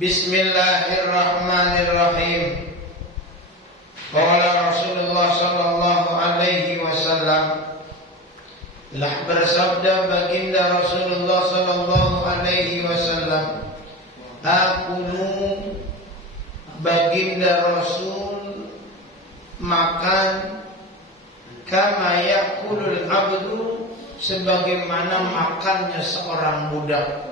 Bismillahirrahmanirrahim. Qala Rasulullah sallallahu alaihi wasallam, telah bersabda baginda Rasulullah sallallahu alaihi wasallam, akulu, baginda Rasul makan kama yakulul abdu, sebagaimana makannya seorang budak.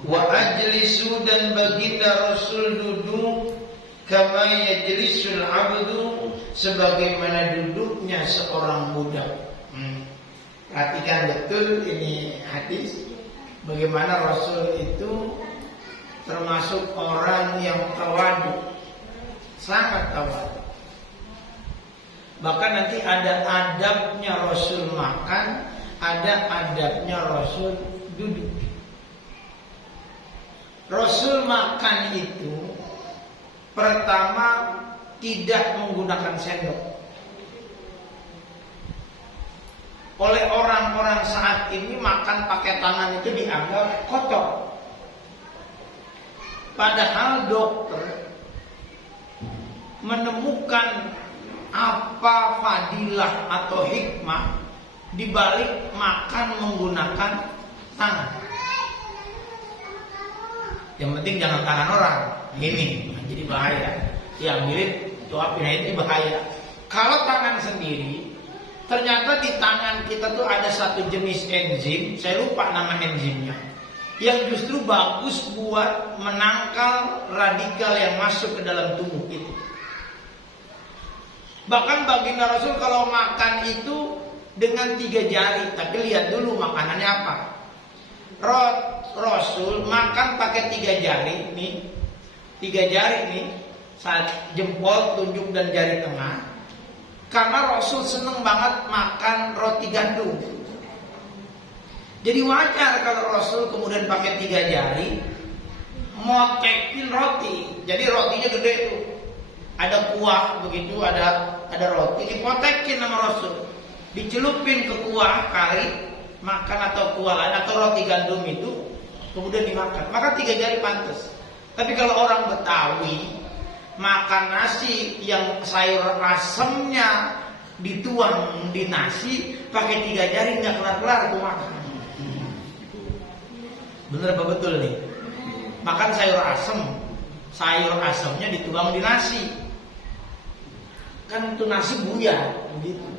Wa ajlisu, dan baginda Rasul duduk kama yajlisul abdu, sebagaimana duduknya seorang budak. Perhatikan betul ini hadis, bagaimana Rasul itu termasuk orang yang tawadu, sangat tawadu. Bahkan nanti ada adabnya Rasul makan, ada adabnya Rasul duduk. Rasul makan itu pertama tidak menggunakan sendok. Oleh orang-orang saat ini makan pakai tangan itu dianggap kotor. Padahal dokter menemukan apa fadilah atau hikmah di balik makan menggunakan tangan. Yang penting jangan tangan orang. Ini jadi bahaya. Diambilin, tuapin, ini bahaya. Kalau tangan sendiri, ternyata di tangan kita tuh ada satu jenis enzim, saya lupa nama enzimnya, yang justru bagus buat menangkal radikal yang masuk ke dalam tubuh itu. Bahkan baginda Rasul kalau makan itu dengan 3 jari. Tapi lihat dulu makanannya apa. Rasul makan pakai 3 jari nih, 3 jari nih, saat jempol, tunjuk dan jari tengah. Karena Rasul seneng banget makan roti gandum. Jadi wajar kalau Rasul kemudian pakai 3 jari motekin roti. Jadi rotinya gede tuh, ada kuah begitu, ada roti, dipotekin sama Rasul, dicelupin ke kuah kari makan atau kuah lain atau roti gandum itu, kemudian dimakan. Maka 3 jari pantas. Tapi kalau orang Betawi makan nasi yang sayur asemnya dituang di nasi pakai 3 jari, nggak kelar-kelar tuh makan. Bener apa betul nih? Makan sayur asemnya dituang di nasi, kan itu nasi buyar begitu.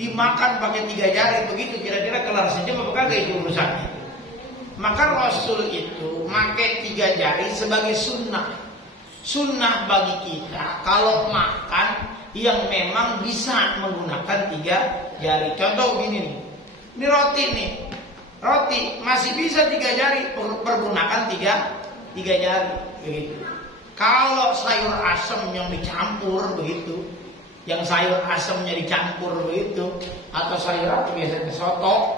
Dimakan pakai 3 jari begitu, kira-kira kelar sejam apa kagak itu urusannya. Maka Rasul itu pakai 3 jari sebagai sunnah. Sunnah bagi kita kalau makan yang memang bisa menggunakan 3 jari. Contoh gini nih, ini roti nih, roti masih bisa 3 jari, pergunakan 3 jari begitu. Kalau sayur asem yang dicampur begitu, yang sayur asemnya dicampur begitu, atau sayur apa biasanya soto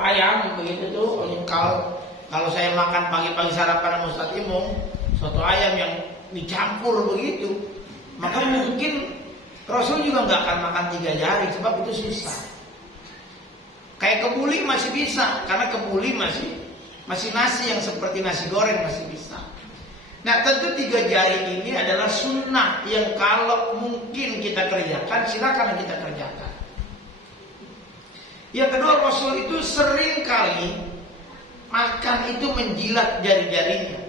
ayam begitu tuh. Kalau saya makan pagi-pagi sarapan sama Ustaz Imung, soto ayam yang dicampur begitu, maka mungkin Rasul juga nggak akan makan 3 jari, sebab itu susah. Kayak kebuli masih bisa, karena kebuli masih nasi yang seperti nasi goreng masih bisa. Nah tentu 3 jari ini adalah sunnah yang kalau mungkin kita kerjakan, silakan kita kerjakan. Yang kedua, Rasul itu sering kali makan itu menjilat jari-jarinya.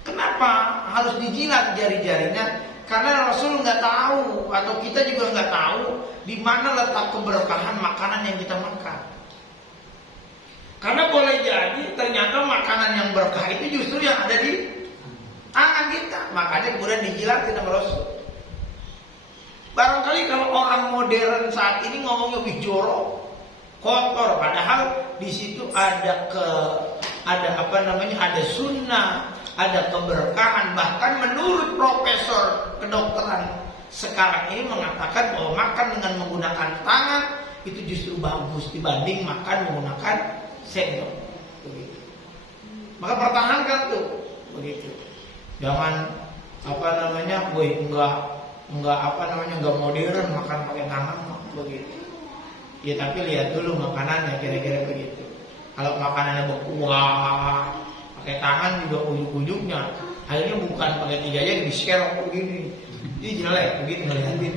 Kenapa harus dijilat jari-jarinya? Karena Rasul nggak tahu, atau kita juga nggak tahu di mana letak keberkahan makanan yang kita makan. Karena boleh jadi ternyata makanan yang berkah itu justru yang ada di tangan kita. Makanya kemudian dijilatin sama Rasul. Barangkali kalau orang modern saat ini ngomongnya jorok, kotor, padahal di situ ada sunnah, ada keberkahan. Bahkan menurut profesor kedokteran sekarang ini mengatakan bahwa makan dengan menggunakan tangan itu justru bagus dibanding makan menggunakan sendok begitu. Maka pertahankan tuh begitu. Jangan enggak modern makan pakai tangan begitu. Ya tapi lihat dulu makanannya kira-kira begitu. Kalau makanannya berkuah, pakai tangan juga ujung-ujungnya, akhirnya bukan pakai 3 jari di-share begini. Ini jelek begitu ngeliatin.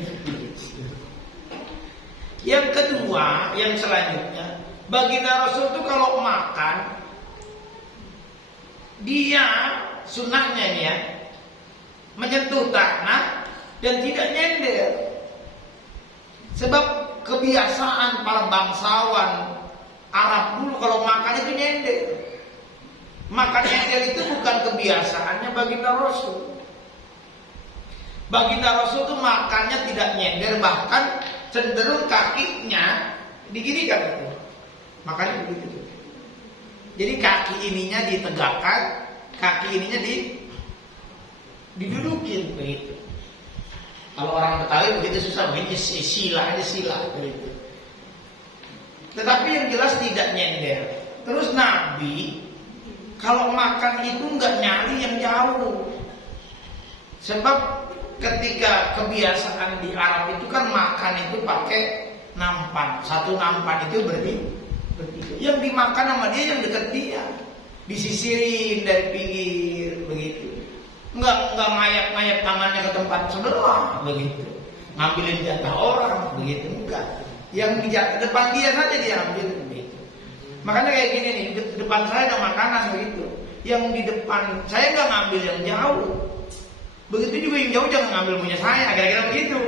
Yang kedua, yang selanjutnya, baginda Rasul itu kalau makan, dia sunnahnya ya menyentuh tanah dan tidak nyender. Sebab kebiasaan para bangsawan Arab dulu kalau makan itu nyender. Makan nyender itu bukan kebiasaannya baginda Rasul. Baginda Rasul itu makannya tidak nyender, bahkan cenderung kakinya diginikan itu. Makanya begitu. Jadi kaki ininya ditegakkan, kaki ininya didudukin begitu. Kalau orang Betawi begitu susah, begitu sila begitu. Tetapi yang jelas tidak nyender. Terus Nabi kalau makan itu nggak nyari yang jauh. Sebab ketika kebiasaan di Arab itu kan makan itu pakai nampan. Satu nampan itu berarti bertiga. Yang dimakan sama dia yang dekat dia, disisirin dari pinggir begitu. Enggak ngayap tangannya ke tempat sebelah begitu. Ngambilin jatah orang begitu, enggak. Yang di depan dia saja dia ambil begitu. Makanya kayak gini nih, di depan saya ada makanan begitu. Yang di depan saya enggak ngambil yang jauh. Begitu juga yang jauh jangan ngambil punya saya, kira-kira begitu.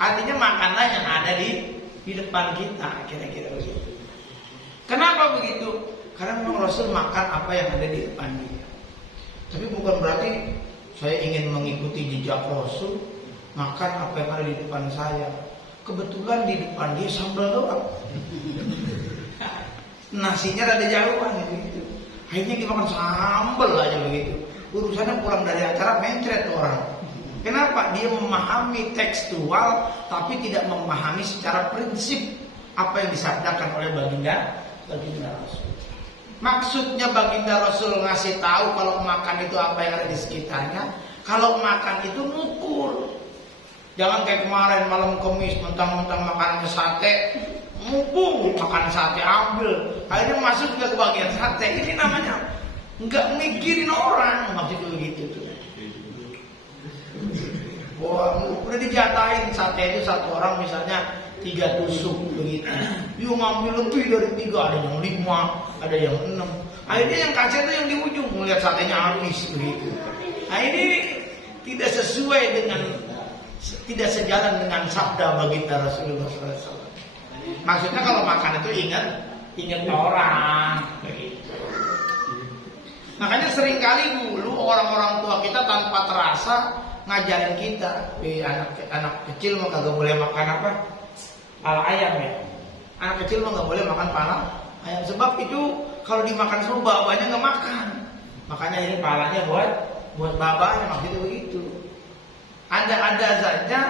Artinya makanlah yang ada di depan kita, kira-kira begitu. Kenapa begitu? Karena memang Rasul makan apa yang ada di depan dia. Tapi bukan berarti saya ingin mengikuti jejak Rasul, makan apa yang ada di depan saya. Kebetulan di depan dia sambal doang. Nasinya rada jauhan gitu. Akhirnya dia makan sambal aja begitu. Urusannya pulang dari acara mencret orang. Kenapa? Dia memahami tekstual tapi tidak memahami secara prinsip apa yang disabdakan oleh baginda Rasul. Maksudnya baginda Rasul ngasih tahu kalau makan itu apa yang ada di sekitarnya. Kalau makan itu ngukur. Jangan kayak kemarin malam Kamis mentang-mentang makanannya sate, mumpung makan sate ambil. Akhirnya masuk juga ke bagian sate. Ini namanya nggak mikirin orang, maksudnya begitu tuh. Wah, udah dijatahin sate itu satu orang misalnya 3 tusuk begitu. Dia ngambil lebih dari 3, ada yang 5, ada yang 6. Akhirnya yang kacau itu yang di ujung melihat satenya habis begitu. Nah ini tidak sesuai dengan, tidak sejalan dengan sabda baginda Rasulullah SAW. Maksudnya kalau makan itu ingat orang begitu. Makanya seringkali dulu orang-orang tua kita tanpa terasa ngajarin kita, anak kecil mah kagak boleh makan apa? Pala ayam ya. Anak kecil mah nggak boleh makan pala ayam, sebab itu kalau dimakan semua babanya nggak makan. Makanya ini palanya buat babanya, maksudnya begitu. Ada saja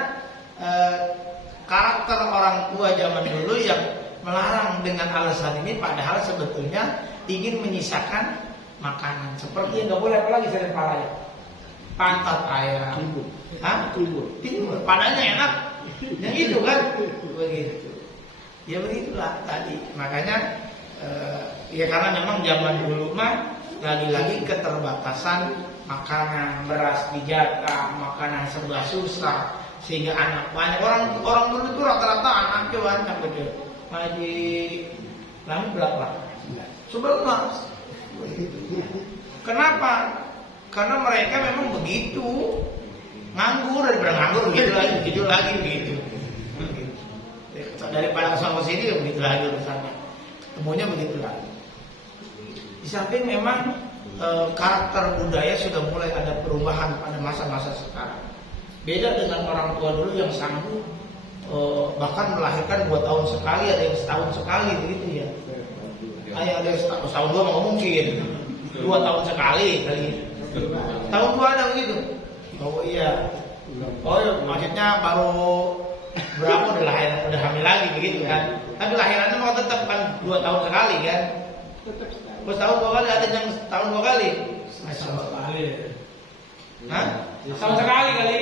karakter orang tua zaman dulu yang melarang dengan alasan ini, padahal sebetulnya ingin menyisakan makanan. Seperti yang nggak boleh apalagi selain pala ayam, pantat ayam, timbul. Padanya enak. Yang itu kan begitu. Ya begitulah tadi. Makanya ya karena memang zaman dulu mah lagi-lagi keterbatasan makanan, beras dijatah, makanan serba susah, sehingga anak banyak orang dulu itu rata-rata anaknya banyak gitu. Haji lama berapa? 11. Kenapa? Karena mereka memang begitu. Nganggur daripada nganggur begitu lagi begitu. Daripada kesana sini begitu lagi urusannya. Temunya begitu lagi. Di samping memang karakter budaya sudah mulai ada perubahan pada masa-masa sekarang. Beda dengan orang tua dulu yang sanggup bahkan melahirkan 2 tahun sekali, ada yang setahun sekali begitu ya. Ada yang setahun 2 nggak mungkin. 2 tahun sekali kali. Tahun 2 ada begitu. Oh iya. Oh iya, maksudnya baru berapa udah lahir, udah hamil lagi begitu kan. Tapi lahirannya mau tetap kan 2 tahun sekali kan. Tetap setahun 2 kali, ada yang setahun 2 kali. Masya Allah. Hah? Setahun sekali kali.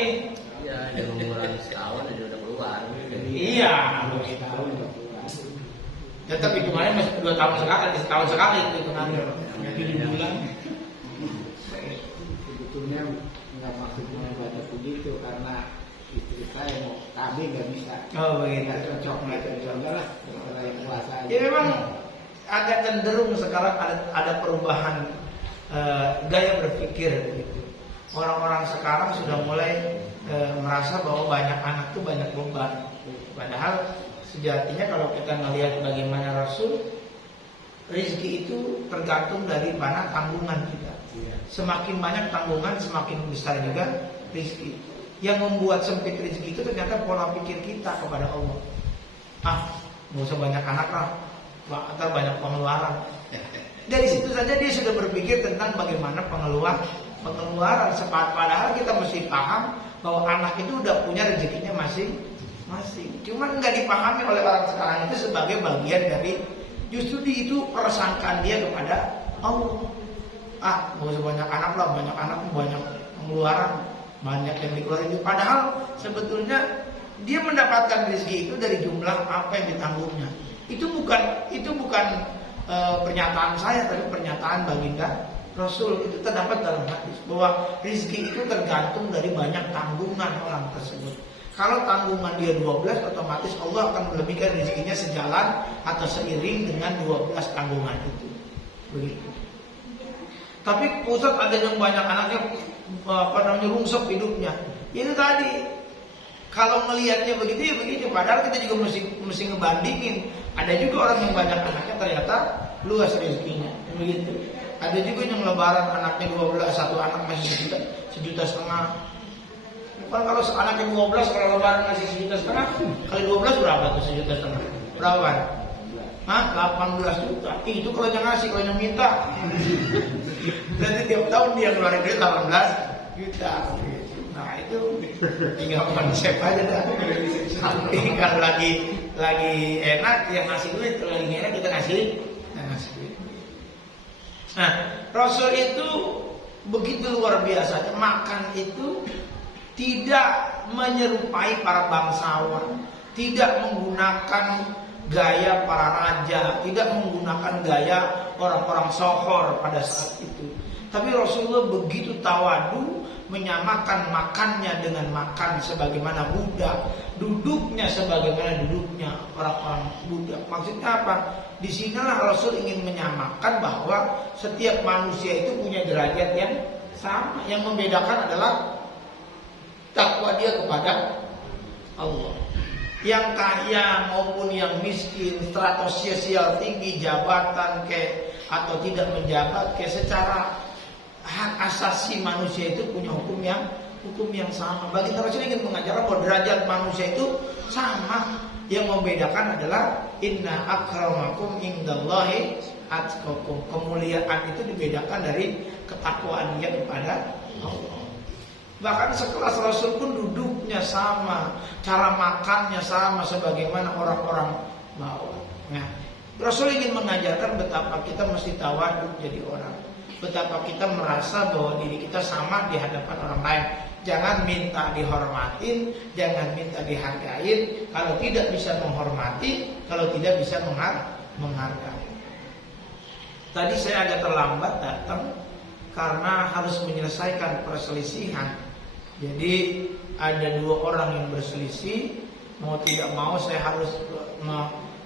Iya, dia mengurangi setahun dia udah keluar. Iya, begitu. Tetap hitungannya masih 2 tahun sekali, setahun sekali itu hitungannya. Jadi bulan. Sebetulnya nggak maksudnya baca begitu karena istri saya mau kami nggak bisa. Oh begitu. Nggak cocok, nggak cocok lah. Setelah yang puasa aja. Ya memang agak cenderung sekarang ada perubahan gaya berpikir gitu. Orang-orang sekarang sudah mulai merasa bahwa banyak anak itu banyak beban. Padahal sejatinya kalau kita melihat bagaimana Rasul, rezeki itu tergantung dari mana tanggungan kita. Semakin banyak tanggungan, semakin besar juga rezeki. Yang membuat sempit rezeki itu ternyata pola pikir kita kepada Allah. Nggak usah banyak anak lah, atau banyak pengeluaran. Dari situ saja dia sudah berpikir tentang bagaimana pengeluaran. Padahal kita mesti paham bahwa anak itu udah punya rezekinya masing-masing. Cuma nggak dipahami oleh orang sekarang itu sebagai bagian dari justru itu persangkaan dia kepada Allah. Nggak usah banyak anak lah, banyak anak banyak pengeluaran, banyak yang dikeluarin. Padahal sebetulnya dia mendapatkan rezeki itu dari jumlah apa yang ditanggungnya. Itu bukan pernyataan saya, tapi pernyataan baginda Rasul. Itu terdapat dalam hadis bahwa rezeki itu tergantung dari banyak tanggungan orang tersebut. Kalau tanggungan dia 12, otomatis Allah akan melebihkan rezekinya sejalan atau seiring dengan 12 tanggungan itu. Begitu. Tapi pusat ada yang banyak anaknya rungsep hidupnya. Itu tadi. Kalau melihatnya begitu ya begitu. Padahal kita juga mesti ngebandingin. Ada juga orang yang banyak anaknya ternyata luas rezekinya. Begitu. Ada juga yang lebaran anaknya 12, satu anak masih 1,5 juta. Bukan kalau anaknya 12, kalau lebaran masih 1,5 juta, kali 12 berapa tuh 1,5 juta? Berapa? 18 juta. Itu kalau yang ngasih, kalau yang minta. Berarti tiap tahun dia ngeluarin duit 18 juta. Nah itu tinggal konsep aja dah. Tapi kalau lagi enak yang ngasih duit, kalau lagi enak kita ngasih duit. Nah, Rasul itu begitu luar biasa. Makan itu tidak menyerupai para bangsawan, tidak menggunakan gaya para raja, tidak menggunakan gaya orang-orang sohor pada saat itu. Tapi Rasulullah begitu tawadu, menyamakan makannya dengan makan sebagaimana budak, duduknya sebagaimana duduknya orang-orang budak. Maksudnya apa? Di sinilah Rasul ingin menyamakan bahwa setiap manusia itu punya derajat yang sama. Yang membedakan adalah takwa dia kepada Allah. Yang kaya maupun yang miskin, status sosial tinggi, jabatan atau tidak menjabat secara hak asasi manusia itu punya hukum yang sama. Bagi Rasul ingin mengajarkan bahwa derajat manusia itu sama. Yang membedakan adalah inna akramakum indallahi atqakum. Kemuliaan itu dibedakan dari ketakwaan dia kepada Allah. Bahkan sekelas Rasul pun duduknya sama, cara makannya sama sebagaimana orang-orang bawah. Nah, Rasul ingin mengajarkan betapa kita mesti tawadu jadi orang. Betapa kita merasa bahwa diri kita sama di hadapan orang lain. Jangan minta dihormatin, jangan minta dihargain. Kalau tidak bisa menghormati, kalau tidak bisa menghargai. Tadi saya agak terlambat datang karena harus menyelesaikan perselisihan. Jadi ada 2 orang yang berselisih, mau tidak mau saya harus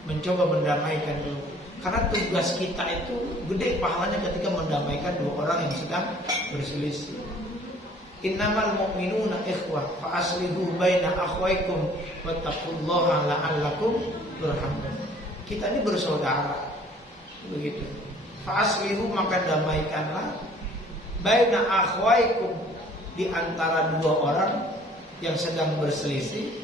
mencoba mendamaikan dulu. Karena tugas kita itu gede pahalanya ketika mendamaikan 2 orang yang sedang berselisih. Innamal mu'minuna ikhwah fa aslihu baina akhwaykum wattaqullaha la'allakum turhamun. Kita ini bersaudara. Begitu. Fa aslihu maka damaikanlah baina akhwaykum di antara 2 orang yang sedang berselisih.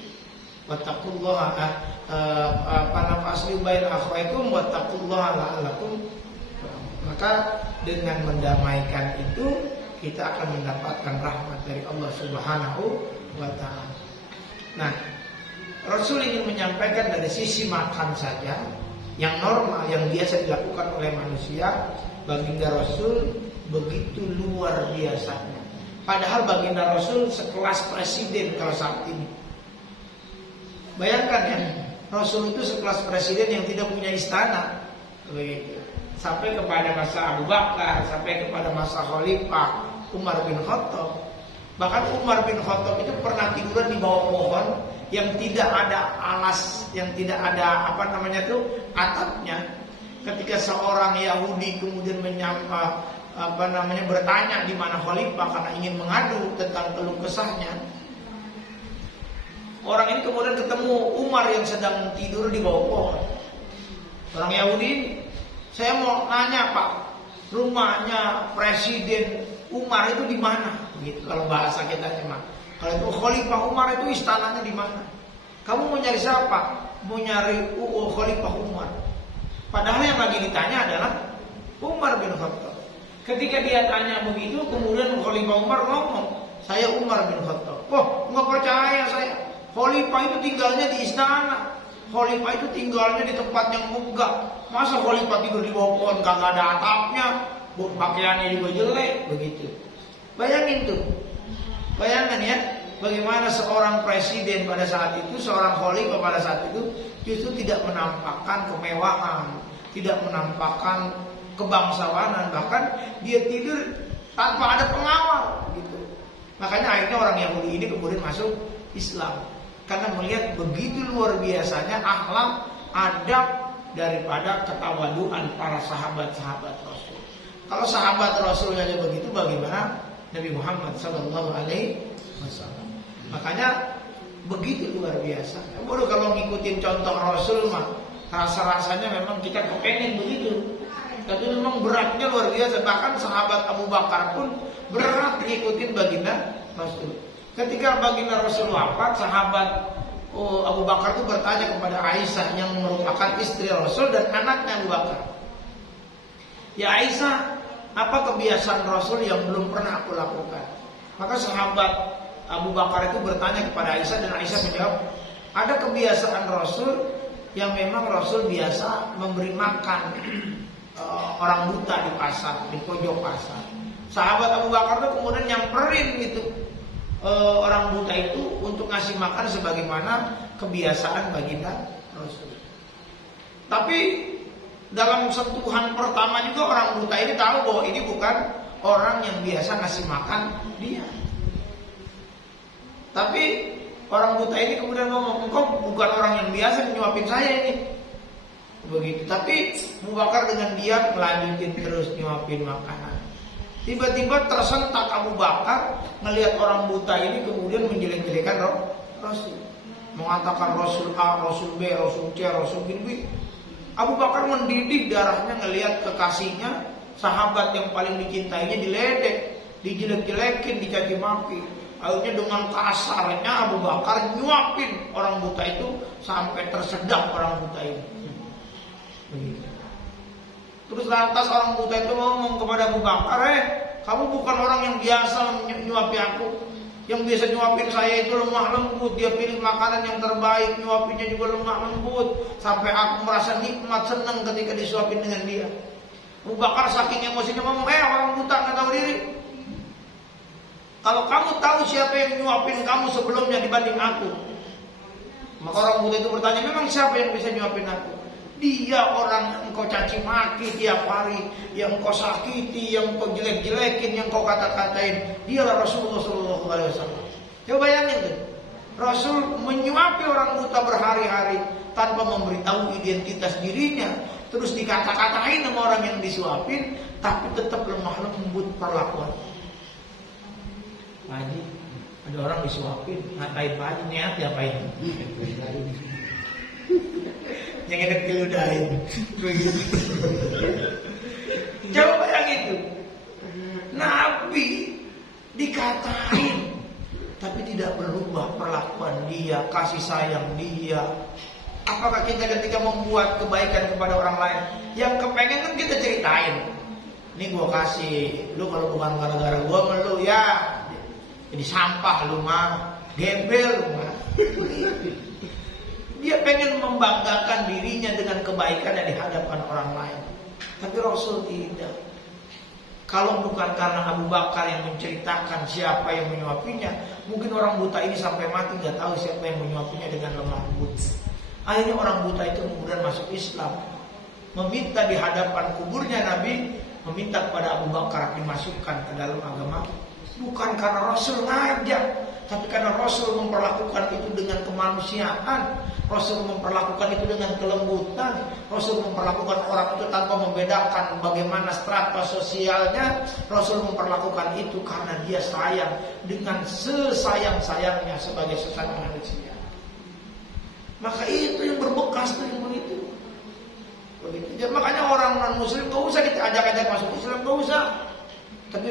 Wattaqullaha fa aslihu baina akhwaykum wattaqullaha la'allakum. Maka dengan mendamaikan itu kita akan mendapatkan rahmat dari Allah Subhanahu wa ta'ala. Nah, Rasul ingin menyampaikan dari sisi makan saja yang normal, yang biasa dilakukan oleh manusia. Baginda Rasul begitu luar biasanya. Padahal baginda Rasul sekelas presiden kalau saat ini. Bayangkan ya, Rasul itu sekelas presiden yang tidak punya istana. Begitu. Sampai kepada masa Abu Bakar, sampai kepada masa Khalifah Umar bin Khattab. Bahkan Umar bin Khattab itu pernah tiduran di bawah pohon yang tidak ada alas, yang tidak ada atapnya. Ketika seorang Yahudi kemudian bertanya di mana Khalifah karena ingin mengadu tentang keluh kesahnya. Orang ini kemudian ketemu Umar yang sedang tidur di bawah pohon. Orang Yahudi ini, saya mau nanya Pak, rumahnya Presiden Umar itu di mana? Gitu kalau bahasa kita memang. Kalau itu Khalifah Umar itu istananya di mana? Kamu mau nyari siapa? Mau nyari Khalifah Umar. Padahal yang lagi ditanya adalah Umar bin Khattab. Ketika dia tanya begitu, kemudian Khalifah Umar ngomong, saya Umar bin Khattab. Oh, nggak percaya saya. Khalifah itu tinggalnya di istana. Khalifah itu tinggalnya di tempat yang megah. Masa Khalifah tidur di bawah pohon kagak ada atapnya, pakaiannya juga jelek, begitu. Bayangin tuh. Bayangkan ya, bagaimana seorang presiden pada saat itu, seorang khalifah pada saat itu justru tidak menampakkan kemewahan, tidak menampakkan kebangsawanan, bahkan dia tidur tanpa ada pengawal gitu. Makanya akhirnya orang Yahudi ini kemudian masuk Islam karena melihat begitu luar biasanya akhlak, adab daripada ketawaduan para sahabat-sahabat Rasul. Kalau sahabat Rasul aja begitu, bagaimana Nabi Muhammad Sallallahu Alaihi Wasallam? Makanya begitu luar biasa. Baru kalau ngikutin contoh Rasul mah rasa-rasanya memang kita kepengen begitu. Tapi memang beratnya luar biasa. Bahkan sahabat Abu Bakar pun berat ngikutin baginda Rasul. Ketika baginda Rasul wafat, sahabat Abu Bakar itu bertanya kepada Aisyah yang merupakan istri Rasul dan anaknya Abu Bakar. Ya Aisyah, apa kebiasaan Rasul yang belum pernah aku lakukan? Maka sahabat Abu Bakar itu bertanya kepada Aisyah dan Aisyah menjawab, ada kebiasaan Rasul yang memang Rasul biasa memberi makan orang buta di pasar, di pojok pasar. Sahabat Abu Bakar itu kemudian nyamperin gitu orang buta itu untuk ngasih makan sebagaimana kebiasaan baginda Rasul. Tapi dalam sentuhan pertama juga orang buta ini tahu bahwa ini bukan orang yang biasa ngasih makan dia. Tapi orang buta ini kemudian ngomong, engkau bukan orang yang biasa nyuapin saya ini. Begitu. Tapi Abu Bakar dengan diam melanjutin terus nyuapin makanan. Tiba-tiba tersentak Abu Bakar melihat orang buta ini kemudian menjelek-jelekan Rasul. Mengatakan Rasul A, Rasul B, Rasul C, Rasul B. Abu Bakar mendidih darahnya ngelihat kekasihnya, sahabat yang paling dicintainya diledek, dijelek-jelekin, dicaci maki. Akhirnya dengan kasarnya Abu Bakar nyuapin orang buta itu sampai tersedak orang buta ini. Terus lantas orang buta itu ngomong kepada Abu Bakar, kamu bukan orang yang biasa nyuapi aku. Yang biasa nyuapin saya itu lemah lembut. Dia pilih makanan yang terbaik, nyuapinnya juga lemah lembut. Sampai aku merasa nikmat, senang ketika disuapin dengan dia. Abu Bakar saking emosinya ngomong, orang buta gak tahu diri. Kalau kamu tahu siapa yang nyuapin kamu sebelumnya dibanding aku. Maka orang buta itu bertanya, memang siapa yang bisa nyuapin aku? Dia orang yang engkau caci maki tiap hari, yang engkau sakiti, yang engkau jelek-jelekin, yang engkau kata-katain. Dialah Rasulullah SAW. Coba bayangin tuh, Rasul menyuapi orang buta berhari-hari tanpa memberitahu identitas dirinya, terus dikata-katain sama orang yang disuapin, tapi tetap lemah lembut perlakuan. Pak Haji, ada orang disuapin, ngatain Pak Haji, niat diapain? Yang enak diludahin begitu. Coba bayangin itu, Nabi dikatain tapi tidak berubah perlakuan dia, kasih sayang dia. Apakah kita ketika membuat kebaikan kepada orang lain, yang kepengen kan kita ceritain, ini gua kasih, lu kalau bukan gara-gara gua sama lu ya jadi sampah lu mah, gembel lu mah. Dia pengen membanggakan dirinya dengan kebaikan yang di hadapan orang lain. Tapi Rasul tidak. Kalau bukan karena Abu Bakar yang menceritakan siapa yang menyuapinya, mungkin orang buta ini sampai mati gak tahu siapa yang menyuapinya dengan lemah lembut. Akhirnya orang buta itu kemudian masuk Islam, meminta di hadapan kuburnya Nabi, meminta kepada Abu Bakar dimasukkan ke dalam agama. Bukan karena Rasul ngajak, tapi karena Rasul memperlakukan itu dengan kemanusiaan, Rasul memperlakukan itu dengan kelembutan, Rasul memperlakukan orang itu tanpa membedakan bagaimana strata sosialnya. Rasul memperlakukan itu karena dia sayang dengan sesayang-sayangnya sebagai sesama manusia. Maka itu yang berbekas tuh yang begitu. Ya, makanya orang non-muslim gak usah kita ajak-ajak masuk Islam, gak usah. Tapi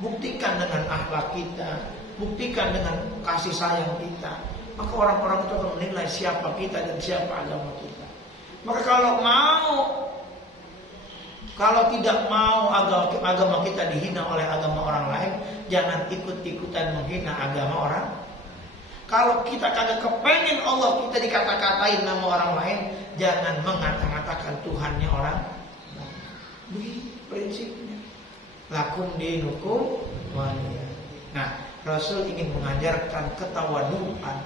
buktikan dengan akhlak kita, buktikan dengan kasih sayang kita. Maka orang-orang itu akan menilai siapa kita dan siapa agama kita. Maka kalau tidak mau agama kita dihina oleh agama orang lain, jangan ikut-ikutan menghina agama orang. Kalau kita kagak kepengen Allah kita dikata-katain nama orang lain, jangan mengata-ngatakan Tuhannya orang. Begini prinsipnya. Lakum dinukum waliyah. Nah, Rasul ingin mengajarkan ketawaduan.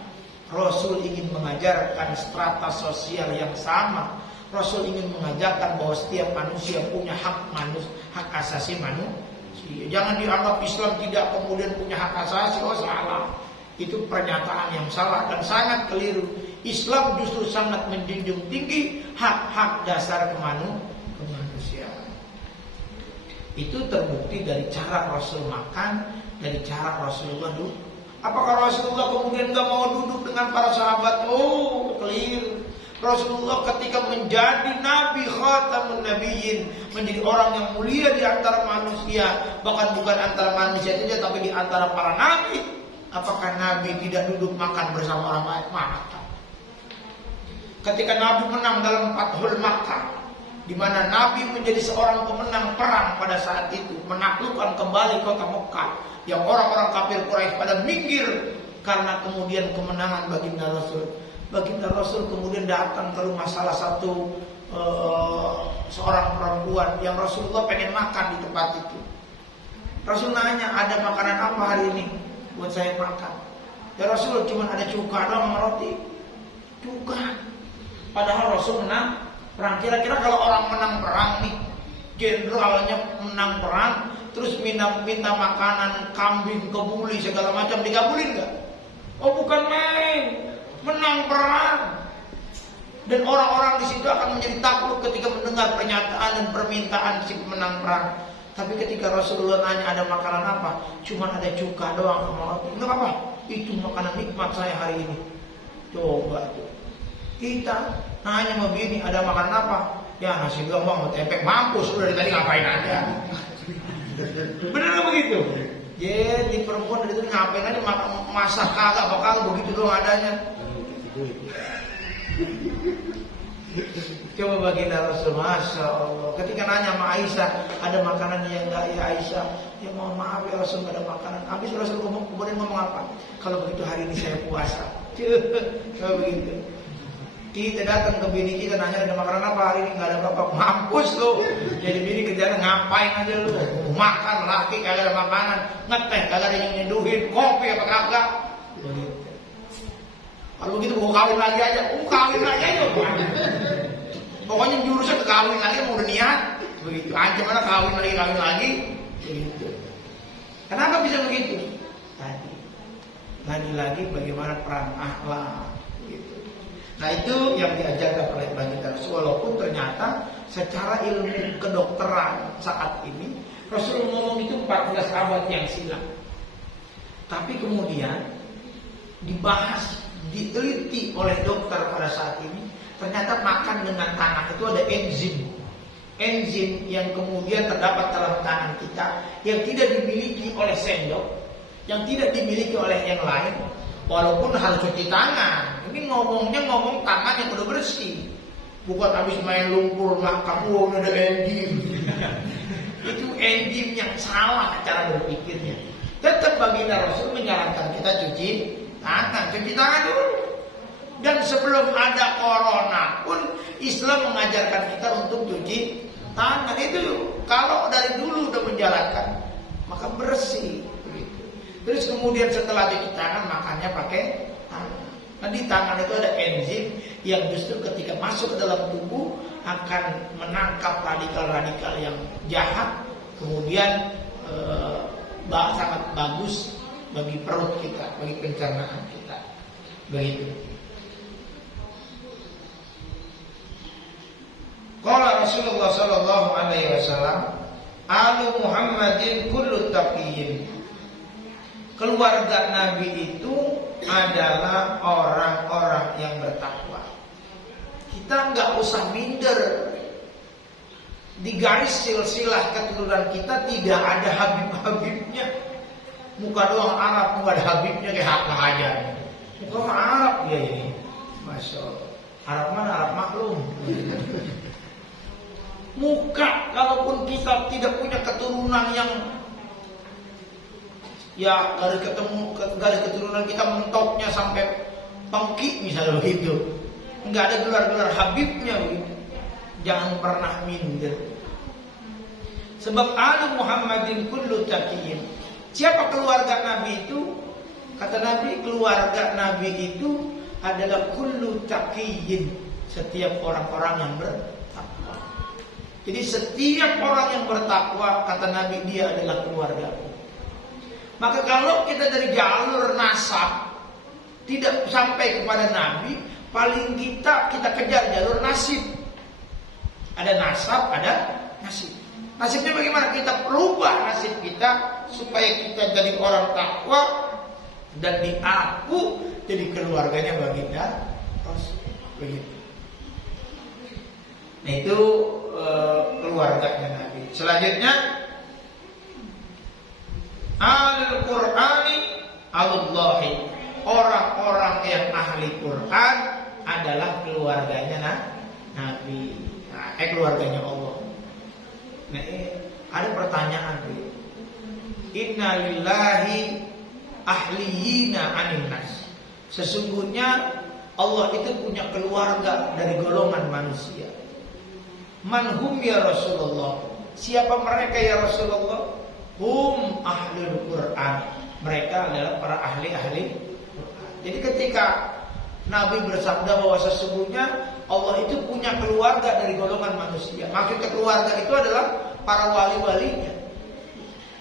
Rasul ingin mengajarkan strata sosial yang sama. Rasul ingin mengajarkan bahwa setiap manusia punya hak asasi manusia. Jangan dianggap Islam tidak kemudian punya hak asasi. Oh, salah. Itu pernyataan yang salah dan sangat keliru. Islam justru sangat menjunjung tinggi hak-hak dasar kemanusiaan. Itu terbukti dari cara Rasul makan, dari cara Rasulullah duduk. Apakah Rasulullah kemudian gak mau duduk dengan para sahabat? Oh, keliru. Rasulullah ketika menjadi Nabi Khatamun Nabiyyin, menjadi orang yang mulia di antara manusia, bahkan bukan antara manusia saja tapi di antara para nabi. Apakah Nabi tidak duduk makan bersama orang lain? Makan. Ketika Nabi menang dalam Fathul Makkah, di mana Nabi menjadi seorang pemenang perang pada saat itu, menaklukkan kembali kota Mekah yang orang-orang kafir Quraisy pada minggir karena kemudian kemenangan baginda Rasul. Baginda Rasul kemudian datang ke rumah salah satu seorang perempuan yang Rasulullah pengen makan di tempat itu. Rasul nanya, ada makanan apa hari ini buat saya makan? Ya Rasul, cuma ada cuka doang sama roti. Cuka. Padahal Rasul menang perang. Kira-kira kalau orang menang perang nih, jenderalnya menang perang, terus minta makanan kambing, kebuli segala macam, dikabulin nggak? Oh, bukan main, menang perang. Dan orang-orang di situ akan menjadi takluk ketika mendengar pernyataan dan permintaan si pemenang perang. Tapi ketika Rasulullah nanya ada makanan apa, cuma ada cuka doang sama roti. Enggak apa, itu makanan nikmat saya hari ini. Coba tuh. Kita nanya begini, ada makanan apa? Ya nasi gambang, tempe, mampus udah dari tadi ngapain aja. Bener gak begitu? Ya di perempuan dari itu ngapain aja, masak kagak bakal begitu doang adanya. Coba baginda Rasul, Masya Allah. Ketika nanya sama Aisyah, ada makanan yang enggak ya Aisyah? Ya mohon maaf ya Rasul, gak ada makanan. Habis Rasul kemudian ngomong apa? Kalau begitu hari ini saya puasa. Coba begitu. Kita datang ke bini kita nanya ada makanan apa hari ini, nggak ada apa-apa, mampus lu. Jadi bini kerjaan ngapain aja lu? Makan laki kagak ada makanan, ngeteh kagak ada yang nyeduhin, kopi apa kagak. Kalau begitu mau kawin lagi aja, kawin lagi aja. Pokoknya jurusnya ke kawin lagi, mau udah niat begitu. Aja mana kawin lagi, begitu. Kenapa bisa begitu? Lagi bagaimana peran akhlak. Nah itu yang diajarkan oleh baginda Rasul. Walaupun ternyata secara ilmu kedokteran saat ini Rasul ngomong itu 14 abad yang silam. Tapi kemudian dibahas, diteliti oleh dokter pada saat ini. Ternyata makan dengan tangan itu ada enzim yang kemudian terdapat dalam tangan kita, yang tidak dimiliki oleh sendok, yang tidak dimiliki oleh yang lain. Walaupun harus cuci tangan. Ini ngomong tangan yang udah bersih. Bukan habis main lumpur makan, ada enzim. Itu enzim yang salah cara berpikirnya. Tetap baginda Rasul menyarankan kita cuci tangan dulu. Dan sebelum ada corona pun Islam mengajarkan kita untuk cuci tangan. Itu kalau dari dulu udah menjalankan, maka bersih. Terus kemudian setelah cuci tangan makannya pakai tangan. Nah, di tangan itu ada enzim yang justru ketika masuk ke dalam tubuh akan menangkap radikal-radikal yang jahat, kemudian sangat bagus bagi perut kita, bagi pencernaan kita. Begitu. Qala Rasulullah sallallahu alaihi wasallam, "Alu Muhammadin kullu taqiyyin." Keluarga Nabi itu adalah orang-orang yang bertakwa. Kita nggak usah minder. Di garis silsilah keturunan kita tidak ada Habib-habibnya. Muka doang Arab, muka ada Habibnya kayak apa aja. Muka mah Arab ya ini. Masya Allah. Arab mana? Arab maklum. Muka, kalaupun kita tidak punya keturunan yang ya dari keturunan kita mentoknya sampai pengki misalnya begitu, nggak ada gelar-gelar Habibnya begitu. Jangan pernah minder. Sebab alu Muhammadin kullu taqiyyin. Siapa keluarga Nabi itu? Kata Nabi, keluarga Nabi itu adalah kullu taqiyyin, setiap orang-orang yang bertakwa. Jadi setiap orang yang bertakwa, kata Nabi, dia adalah keluargaku. Maka kalau kita dari jalur nasab tidak sampai kepada Nabi, paling kita kejar jalur nasib. Ada nasab, ada nasib. Nasibnya bagaimana? Kita perubah nasib kita supaya kita jadi orang takwa dan diaku jadi keluarganya baginda Rasul. Begitu. Nah itu keluarganya Nabi. Selanjutnya, Ahlul Qur'ani Allahi. Orang-orang yang ahli Quran adalah keluarganya Nabi. Keluarganya Allah. Nah, ada pertanyaan, Inna lillahi ahliyina anin nas. Sesungguhnya Allah itu punya keluarga dari golongan manusia. Manhum ya Rasulullah. Siapa mereka ya Rasulullah? Hum ahlul Quran. Mereka adalah para ahli-ahli Quran. Jadi ketika Nabi bersabda bahwa sesungguhnya Allah itu punya keluarga dari golongan manusia. Maksudnya keluarga itu adalah para wali-walinya.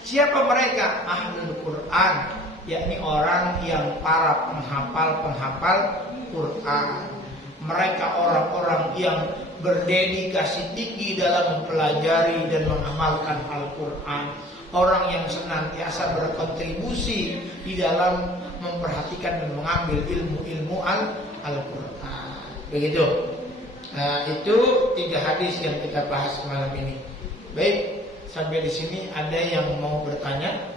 Siapa mereka? Ahlul Quran, yakni orang yang para penghafal Quran. Mereka orang-orang yang berdedikasi tinggi dalam mempelajari dan mengamalkan Al-Quran. Orang yang senantiasa berkontribusi di dalam memperhatikan dan mengambil ilmu-ilmu Al-Quran. Begitu. Nah, itu 3 hadis yang kita bahas malam ini. Baik, sampai di sini ada yang mau bertanya?